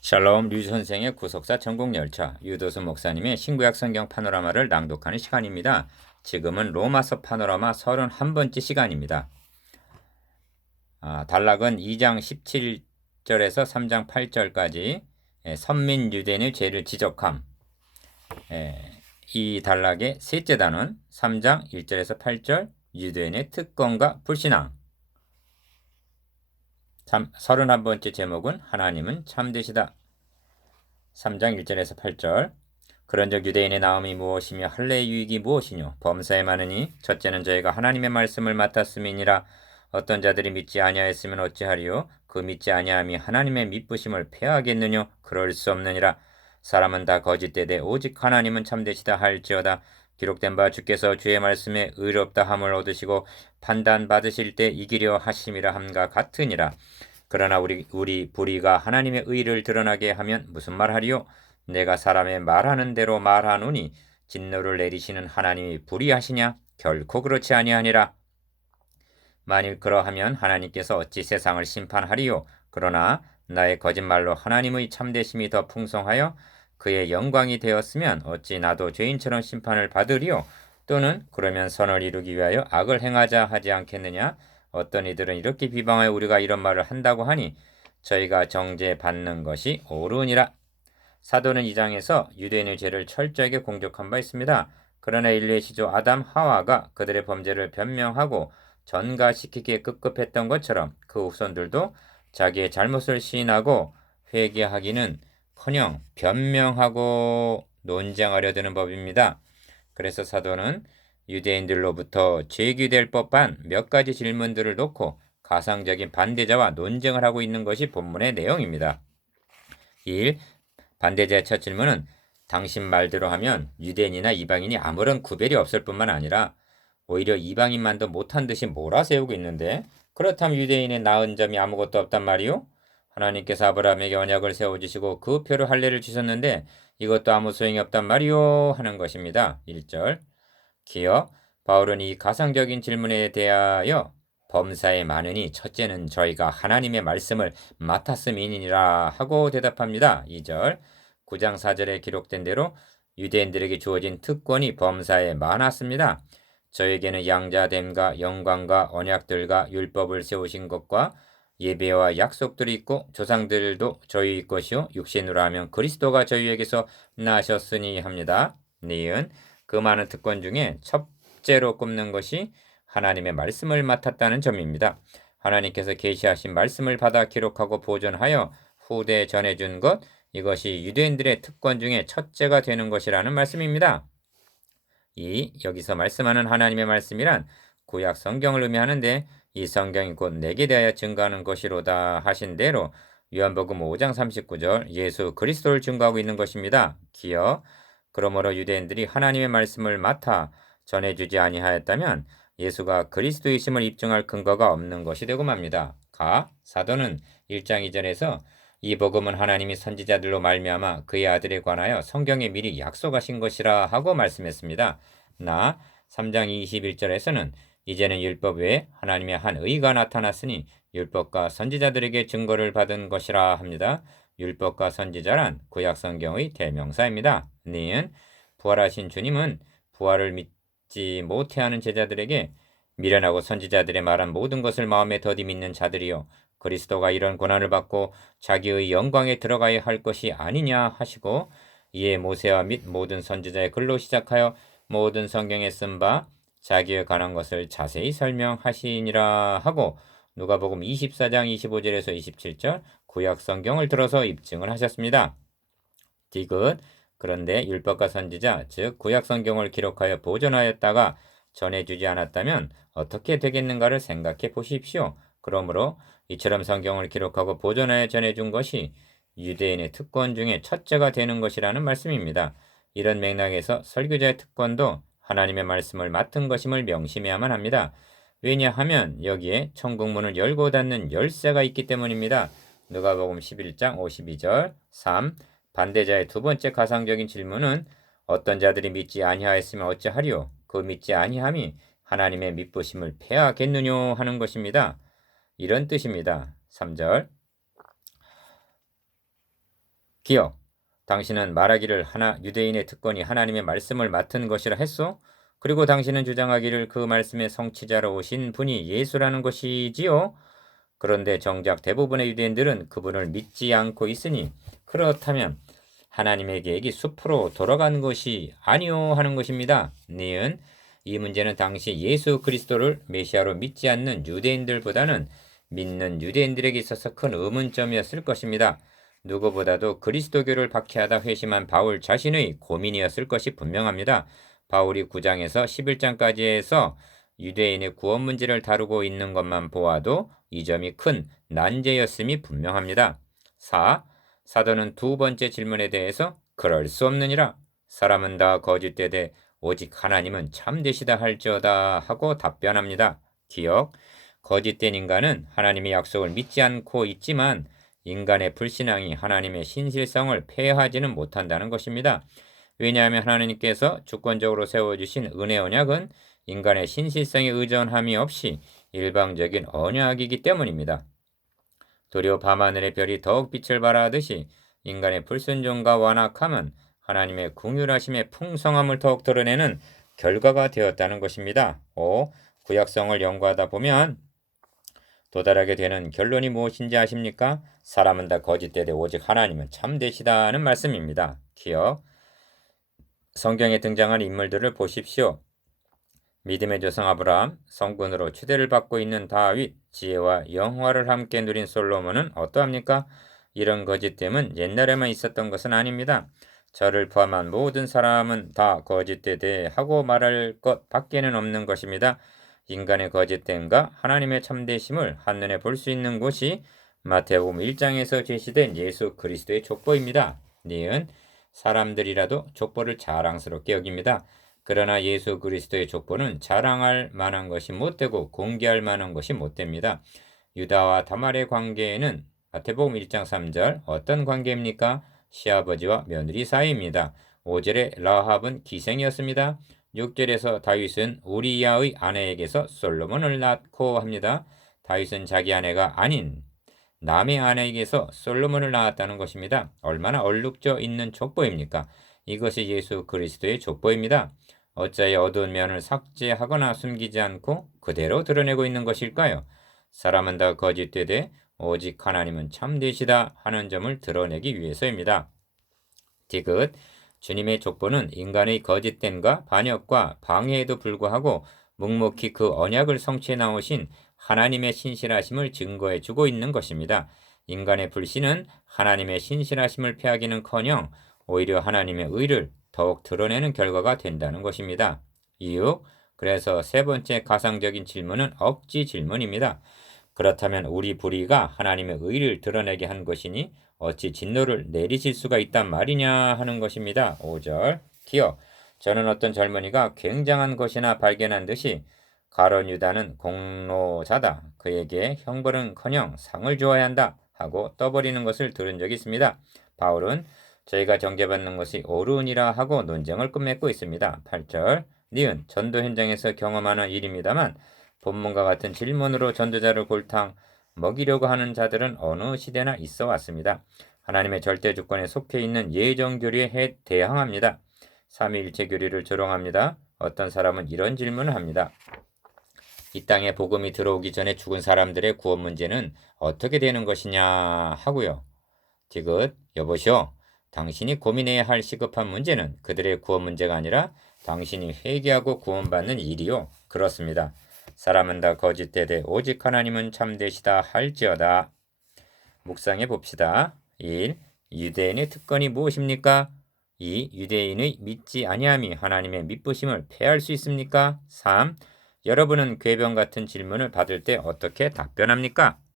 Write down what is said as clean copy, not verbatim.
샬롬 류 선생의 구속사 천국열차 유도수 목사님의 신구약 성경 파노라마를 낭독하는 시간입니다. 지금은 로마서 파노라마 31번째 시간입니다. 단락은 2장 17절에서 3장 8절까지 선민 유대인의 죄를 지적함. 이 단락의 셋째 단은 3장 1절에서 8절 유대인의 특권과 불신앙. 31번째 제목은 하나님은 참되시다. 3장 1절에서 8절 그런즉 유대인의 나음이 무엇이며 할례의 유익이 무엇이뇨 범사에 많으니 첫째는 저희가 하나님의 말씀을 맡았음이니라. 어떤 자들이 믿지 아니하였으면 어찌하리요 그 믿지 아니함이 하나님의 믿부심을 폐하겠느뇨 그럴 수 없느니라. 사람은 다 거짓되되 오직 하나님은 참되시다 할지어다. 기록된 바 주께서 주의 말씀에 의롭다 함을 얻으시고 판단 받으실 때 이기려 하심이라 함과 같으니라. 그러나 우리 불의가 하나님의 의를 드러나게 하면 무슨 말하리요? 내가 사람의 말하는 대로 말하노니 진노를 내리시는 하나님이 불의하시냐? 결코 그렇지 아니하니라. 만일 그러하면 하나님께서 어찌 세상을 심판하리요? 그러나 나의 거짓말로 하나님의 참되심이 더 풍성하여 그의 영광이 되었으면 어찌 나도 죄인처럼 심판을 받으리요? 또는 그러면 선을 이루기 위하여 악을 행하자 하지 않겠느냐? 어떤 이들은 이렇게 비방하여 우리가 이런 말을 한다고 하니 저희가 정죄받는 것이 옳으니라. 사도는 이 장에서 유대인의 죄를 철저하게 공격한 바 있습니다. 그러나 인류의 시조 아담 하와가 그들의 범죄를 변명하고 전가시키기에 급급했던 것처럼 그 후손들도 자기의 잘못을 시인하고 회개하기는커녕 변명하고 논쟁하려 드는 법입니다. 그래서 사도는 유대인들로부터 제기될 법한 몇 가지 질문들을 놓고 가상적인 반대자와 논쟁을 하고 있는 것이 본문의 내용입니다. 1. 반대자의 첫 질문은 당신 말대로 하면 유대인이나 이방인이 아무런 구별이 없을 뿐만 아니라 오히려 이방인만도 못한 듯이 몰아세우고 있는데 그렇다면 유대인의 나은 점이 아무것도 없단 말이요? 하나님께서 아브라함에게 언약을 세워주시고 그 표로 할례를 주셨는데 이것도 아무 소용이 없단 말이요? 하는 것입니다. 1절 기어 바울은 이 가상적인 질문에 대하여 범사에 많으니 첫째는 저희가 하나님의 말씀을 맡았음이니라 하고 대답합니다. 2절 9장 4절에 기록된 대로 유대인들에게 주어진 특권이 범사에 많았습니다. 저에게는 양자됨과 영광과 언약들과 율법을 세우신 것과 예배와 약속들이 있고 조상들도 저희 것이요 육신으로 하면 그리스도가 저희에게서 나셨으니 합니다. 니은 그 많은 특권 중에 첫째로 꼽는 것이 하나님의 말씀을 맡았다는 점입니다. 하나님께서 계시하신 말씀을 받아 기록하고 보존하여 후대에 전해준 것, 이것이 유대인들의 특권 중에 첫째가 되는 것이라는 말씀입니다. 여기서 말씀하는 하나님의 말씀이란 구약 성경을 의미하는데 이 성경이 곧 내게 대하여 증거하는 것이로다 하신 대로 요한복음 5장 39절 예수 그리스도를 증거하고 있는 것입니다. 기어 그러므로 유대인들이 하나님의 말씀을 맡아 전해주지 아니하였다면 예수가 그리스도이심을 입증할 근거가 없는 것이 되고 맙니다. 사도는 1장 2절에서 이 복음은 하나님이 선지자들로 말미암아 그의 아들에 관하여 성경에 미리 약속하신 것이라 하고 말씀했습니다. 3장 21절에서는 이제는 율법 외에 하나님의 한 의가 나타났으니 율법과 선지자들에게 증거를 받은 것이라 합니다. 율법과 선지자란 구약 성경의 대명사입니다. 니은 부활하신 주님은 부활을 믿지 못해하는 제자들에게 미련하고 선지자들의 말한 모든 것을 마음에 더디 믿는 자들이요 그리스도가 이런 고난을 받고 자기의 영광에 들어가야 할 것이 아니냐 하시고 이에 모세와 및 모든 선지자의 글로 시작하여 모든 성경에 쓴 바 자기에 관한 것을 자세히 설명하시니라 하고 누가복음 24장 25절에서 27절 구약 성경을 들어서 입증을 하셨습니다. 디귿 그런데 율법과 선지자 즉 구약 성경을 기록하여 보존하였다가 전해주지 않았다면 어떻게 되겠는가를 생각해 보십시오. 그러므로 이처럼 성경을 기록하고 보존하여 전해준 것이 유대인의 특권 중에 첫째가 되는 것이라는 말씀입니다. 이런 맥락에서 설교자의 특권도 하나님의 말씀을 맡은 것임을 명심해야만 합니다. 왜냐하면 여기에 천국문을 열고 닫는 열쇠가 있기 때문입니다. 누가복음 11장 52절 3. 반대자의 두 번째 가상적인 질문은 어떤 자들이 믿지 아니하였으면 어찌하리요? 그 믿지 아니함이 하나님의 믿부심을 폐하겠느뇨 하는 것입니다. 이런 뜻입니다. 3절 기억. 당신은 말하기를 유대인의 특권이 하나님의 말씀을 맡은 것이라 했소? 그리고 당신은 주장하기를 그 말씀의 성취자로 오신 분이 예수라는 것이지요? 그런데 정작 대부분의 유대인들은 그분을 믿지 않고 있으니 그렇다면 하나님의 계획이 숲으로 돌아간 것이 아니오 하는 것입니다. 니은 이 문제는 당시 예수 그리스도를 메시아로 믿지 않는 유대인들보다는 믿는 유대인들에게 있어서 큰 의문점이었을 것입니다. 누구보다도 그리스도교를 박해하다 회심한 바울 자신의 고민이었을 것이 분명합니다. 바울이 9장에서 11장까지에서 유대인의 구원 문제를 다루고 있는 것만 보아도 이 점이 큰 난제였음이 분명합니다. 4. 사도는 두 번째 질문에 대해서 그럴 수 없느니라. 사람은 다 거짓되되 오직 하나님은 참되시다 할지어다 하고 답변합니다. 기억. 거짓된 인간은 하나님의 약속을 믿지 않고 있지만 인간의 불신앙이 하나님의 신실성을 폐하지는 못한다는 것입니다. 왜냐하면 하나님께서 주권적으로 세워주신 은혜 언약은 인간의 신실성에 의존함이 없이 일방적인 언약이기 때문입니다. 도리어 밤하늘의 별이 더욱 빛을 발하듯이 인간의 불순종과 완악함은 하나님의 긍휼하심의 풍성함을 더욱 드러내는 결과가 되었다는 것입니다. 5. 구약성을 연구하다 보면 도달하게 되는 결론이 무엇인지 아십니까? 사람은 다 거짓되되 오직 하나님은 참되시다는 말씀입니다. 기억. 성경에 등장한 인물들을 보십시오. 믿음의 조상 아브라함, 성군으로 추대를 받고 있는 다윗, 지혜와 영화를 함께 누린 솔로몬은 어떠합니까? 이런 거짓됨은 옛날에만 있었던 것은 아닙니다. 저를 포함한 모든 사람은 다 거짓되되 하고 말할 것 밖에는 없는 것입니다. 인간의 거짓됨과 하나님의 참되심을 한눈에 볼 수 있는 곳이 마태복음 1장에서 제시된 예수 그리스도의 족보입니다. 니은 사람들이라도 족보를 자랑스럽게 여깁니다. 그러나 예수 그리스도의 족보는 자랑할 만한 것이 못되고 공개할 만한 것이 못됩니다. 유다와 다말의 관계에는 마태복음 1장 3절 어떤 관계입니까? 시아버지와 며느리 사이입니다. 5절에 라합은 기생이었습니다. 6절에서 다윗은 우리야의 아내에게서 솔로몬을 낳고 합니다. 다윗은 자기 아내가 아닌 남의 아내에게서 솔로몬을 낳았다는 것입니다. 얼마나 얼룩져 있는 족보입니까? 이것이 예수 그리스도의 족보입니다. 어찌하여 어두운 면을 삭제하거나 숨기지 않고 그대로 드러내고 있는 것일까요? 사람은 다 거짓되되 오직 하나님은 참되시다 하는 점을 드러내기 위해서입니다. 디귿 주님의 족보는 인간의 거짓됨과 반역과 방해에도 불구하고 묵묵히 그 언약을 성취해 나오신 하나님의 신실하심을 증거해 주고 있는 것입니다. 인간의 불신은 하나님의 신실하심을 폐하기는커녕 오히려 하나님의 의를 더욱 드러내는 결과가 된다는 것입니다. 이유? 그래서 세 번째 가상적인 질문은 억지 질문입니다. 그렇다면 우리 불의가 하나님의 의를 드러내게 한 것이니 어찌 진노를 내리실 수가 있단 말이냐 하는 것입니다. 5절 기억. 저는 어떤 젊은이가 굉장한 것이나 발견한 듯이 가룟 유다는 공로자다. 그에게 형벌은커녕 상을 주어야 한다 하고 떠버리는 것을 들은 적이 있습니다. 바울은 저희가 정죄받는 것이 옳으니라 하고 논쟁을 끝맺고 있습니다. 8절 니은 전도 현장에서 경험하는 일입니다만 본문과 같은 질문으로 전도자를 골탕 먹이려고 하는 자들은 어느 시대나 있어 왔습니다. 하나님의 절대 주권에 속해 있는 예정 교리에 대항합니다. 삼위일체 교리를 조롱합니다. 어떤 사람은 이런 질문을 합니다. 이 땅에 복음이 들어오기 전에 죽은 사람들의 구원 문제는 어떻게 되는 것이냐 하고요. 디귿 여보시오. 당신이 고민해야 할 시급한 문제는 그들의 구원 문제가 아니라 당신이 회개하고 구원받는 일이요. 그렇습니다. 사람은 다 거짓되되 오직 하나님은 참되시다 할지어다. 묵상해 봅시다. 1. 유대인의 특권이 무엇입니까? 2. 유대인의 믿지 아니함이 하나님의 믿부심을 폐할 수 있습니까? 3. 여러분은 궤변 같은 질문을 받을 때 어떻게 답변합니까?